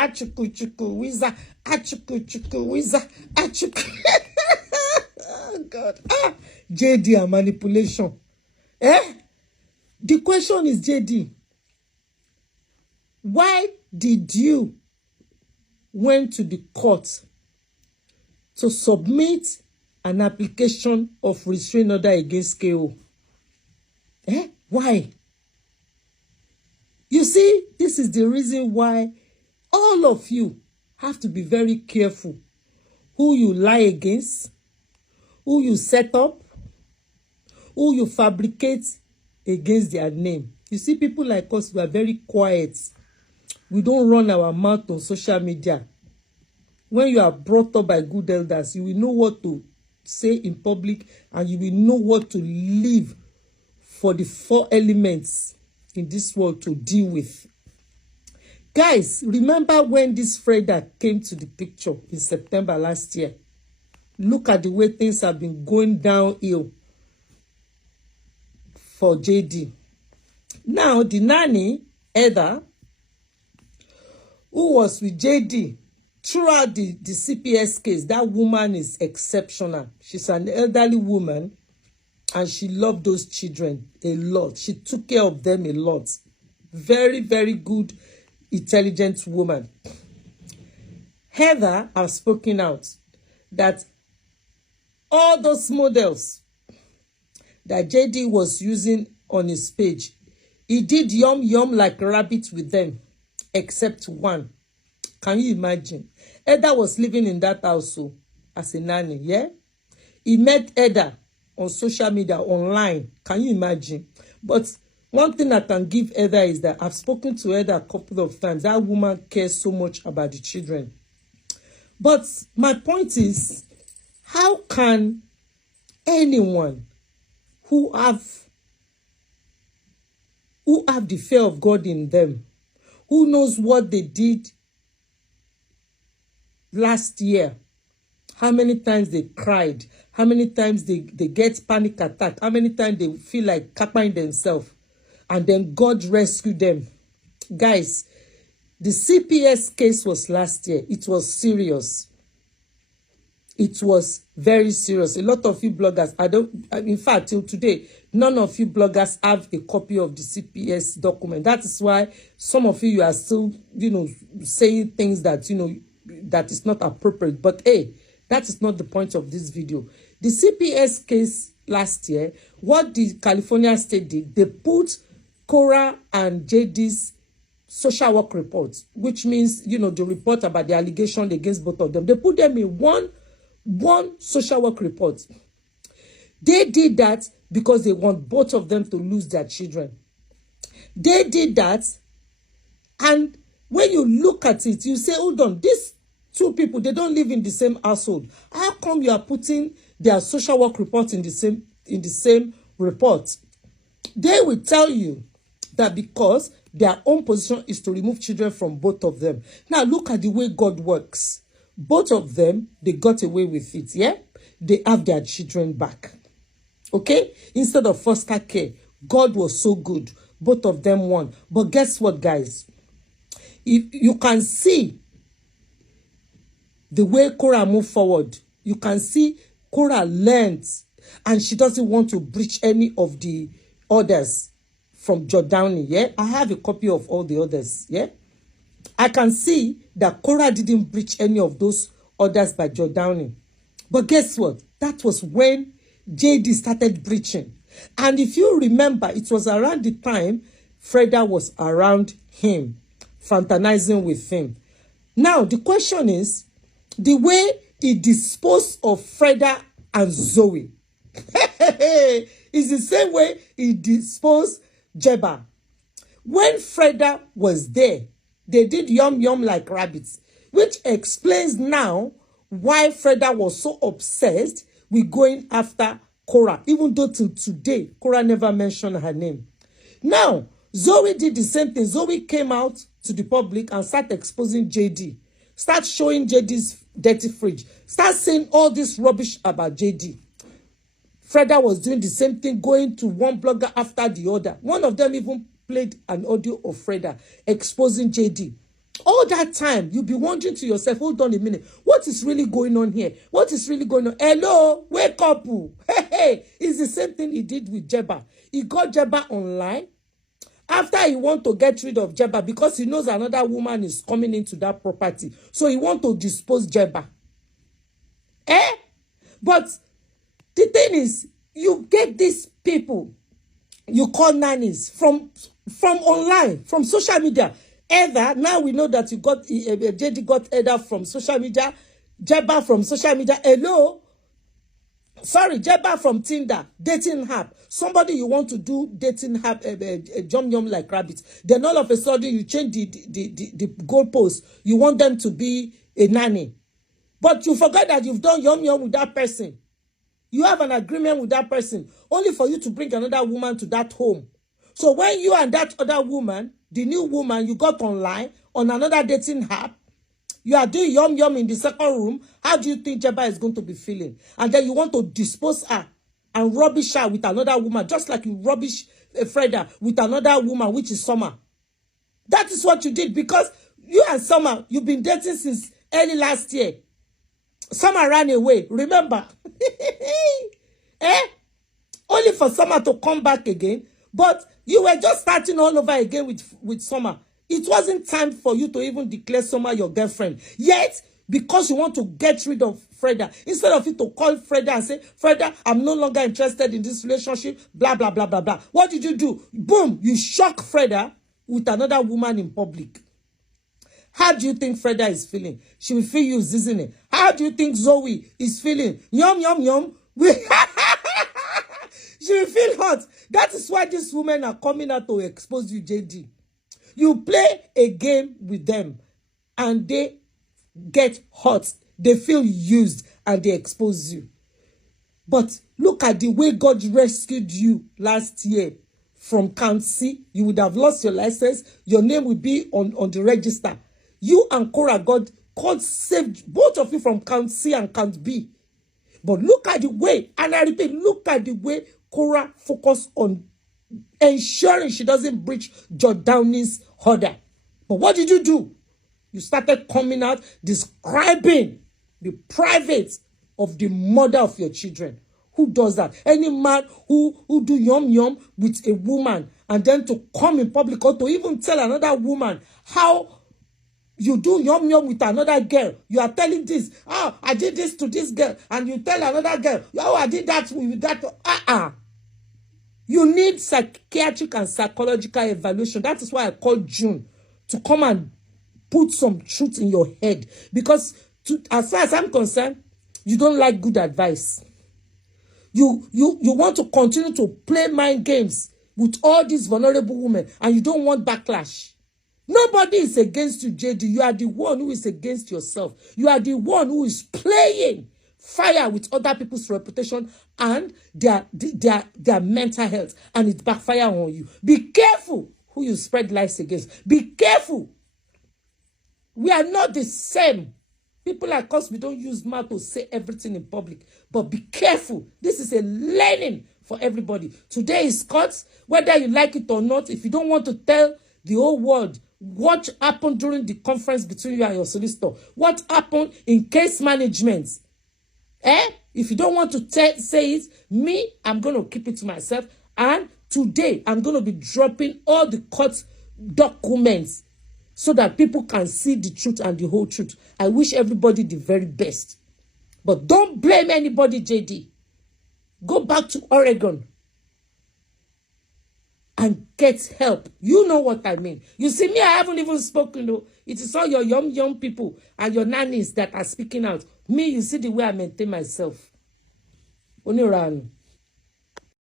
achuku chuku wiza, achuku chuku wiza, achuku. Oh God. JD and manipulation. The question is, JD, why did you went to the court to submit an application of restraining order against KO? Why? You see, this is the reason why all of you have to be very careful who you lie against, who you set up, who you fabricate against their name. You see, people like us, we are very quiet. We don't run our mouth on social media. When you are brought up by good elders, you will know what to say in public and you will know what to leave for the 4 elements in this world to deal with. Guys, remember when this Freda came to the picture in September last year? Look at the way things have been going downhill for JD. Now, the nanny, Heather, who was with JD throughout the CPS case, that woman is exceptional. She's an elderly woman and she loved those children a lot. She took care of them a lot. Very, very good, intelligent woman. Heather has spoken out that all those models that JD was using on his page, he did yum like rabbit with them, except one. Can you imagine? Heather was living in that household as a nanny, yeah? He met Heather on social media, online. Can you imagine? But one thing I can give Heather is that I've spoken to Heather a couple of times. That woman cares so much about the children. But my point is, how can anyone who have the fear of God in them, who knows what they did last year, how many times they cried, how many times they get panic attack, how many times they feel like capping themselves, and then God rescued them. Guys, the CPS case was last year. It was serious. It was very serious. A lot of you bloggers, in fact, till today, none of you bloggers have a copy of the CPS document. That is why some of you are still, saying things that, that is not appropriate. But hey, that is not the point of this video. The CPS case last year, what the California state did, they put Cora and JD's social work report, which means, the report about the allegation against both of them. They put them in one social work report. They did that because they want both of them to lose their children. They did that, and when you look at it, you say, hold on, these two people, they don't live in the same household. How come you are putting their social work report in the same report? They will tell you that because their own position is to remove children from both of them. Now look at the way God works. Both of them, they got away with it, yeah? They have their children back. Okay? Instead of foster care, God was so good. Both of them won. But guess what, guys? You can see the way Cora moved forward. You can see Cora learned, and she doesn't want to breach any of the orders from Jordani, yeah? I have a copy of all the orders, yeah? I can see that Cora didn't breach any of those orders by Jordani. But guess what? That was when JD started breaching. And if you remember, it was around the time Freda was around him, fraternizing with him. Now, the question is, the way he disposed of Freda and Zoe is the same way he disposed Jeba. When Freda was there, they did yum like rabbits, which explains now why Freda was so obsessed with going after Cora, even though till today, Cora never mentioned her name. Now, Zoe did the same thing. Zoe came out to the public and started exposing JD. Start showing JD's dirty fridge. Start saying all this rubbish about JD. Freda was doing the same thing, going to one blogger after the other. One of them even played an audio of Freda exposing JD. All that time, you'll be wondering to yourself, hold on a minute, what is really going on here? What is really going on? Hello, wake up. Hey, hey. It's the same thing he did with Jeba. He got Jeba online. After he want to get rid of Jeba because he knows another woman is coming into that property. So he want to dispose Jeba. But the thing is, you get these people you call nannies from online, from social media. Either now we know that you got JD got either from social media, Jeba from social media. Hello, sorry, Jeba from Tinder, dating app. Somebody you want to do dating app, yumyum like Rabit. Then all of a sudden you change the goalpost. You want them to be a nanny, but you forget that you've done yumyum with that person. You have an agreement with that person, only for you to bring another woman to that home. So when you and that other woman, the new woman you got online on another dating app, you are doing yum in the second room, how do you think Jeba is going to be feeling? And then you want to dispose her and rubbish her with another woman, just like you rubbish Freda with another woman, which is Summer. That is what you did, because you and Summer, you've been dating since early last year. Summer ran away, remember? Only for Summer to come back again. But you were just starting all over again with Summer. It wasn't time for you to even declare Summer your girlfriend. Yet, because you want to get rid of Freda, instead of you to call Freda and say, Freda, I'm no longer interested in this relationship, blah, blah, blah, blah, blah. What did you do? Boom, you shock Freda with another woman in public. How do you think Freda is feeling? She will feel used, isn't it? How do you think Zoe is feeling? Yum. She will feel hot. That is why these women are coming out to expose you, JD. You play a game with them and they get hot. They feel used and they expose you. But look at the way God rescued you last year from Count C. You would have lost your license. Your name would be on the register. You and Cora, God saved both of you from Count C and Count B. But look at the way, and I repeat, look at the way Cora focused on ensuring she doesn't breach George Downey's order. But what did you do? You started coming out describing the private of the mother of your children. Who does that? Any man who do yum with a woman and then to come in public or to even tell another woman how you do yum with another girl. You are telling this, oh, I did this to this girl, and you tell another girl, oh, I did that with that. You need psychiatric and psychological evaluation. That is why I called June to come and put some truth in your head. Because as far as I'm concerned, you don't like good advice. You want to continue to play mind games with all these vulnerable women, and you don't want backlash. Nobody is against you, JD. You are the one who is against yourself. You are the one who is playing fire with other people's reputation and their mental health, and it backfire on you. Be careful who you spread lies against. Be careful. We are not the same. People like us, we don't use mouth to say everything in public. But be careful. This is a learning for everybody. Today is court, whether you like it or not. If you don't want to tell the whole world what happened during the conference between you and your solicitor, what happened in case management, if you don't want to say it, I'm going to keep it to myself. And today, I'm going to be dropping all the court documents so that people can see the truth and the whole truth. I wish everybody the very best. But don't blame anybody, JD. Go back to Oregon and get help. You know what I mean. You see, me, I haven't even spoken, though. It is all your young people and your nannies that are speaking out. Me, you see the way I maintain myself. Only run.